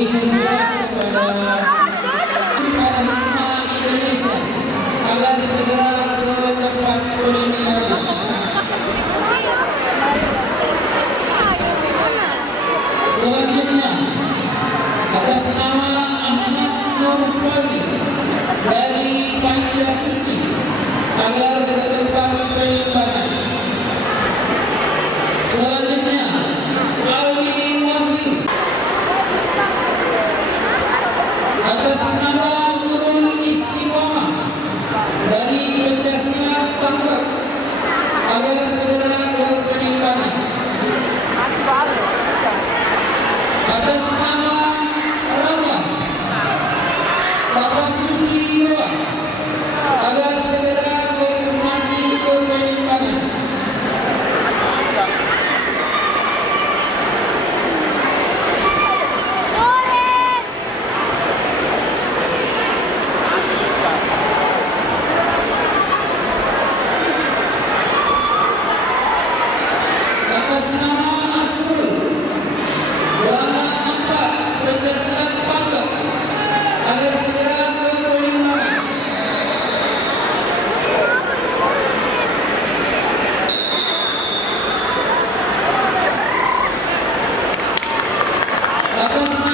segera kepada Hikmah Indonesia agar segera ke tempat penimbunan. Selanjutnya, atas nama Ahmad Nur Fadli dari Pancasuci agar ke tempat penimbunan. Selanjutnya, Alwi Wahyu atas nama Nurul Istiqomah dari Pancasila Pangkep agar segera ke penimbunan. Atas nama Ramla Bapak Suci Dewa agar segera konfirmasi ke penimbunan. Atas nama Asrul Gelanggang 4 Pancasila Pangkep agar segera ke penimbunan. Atas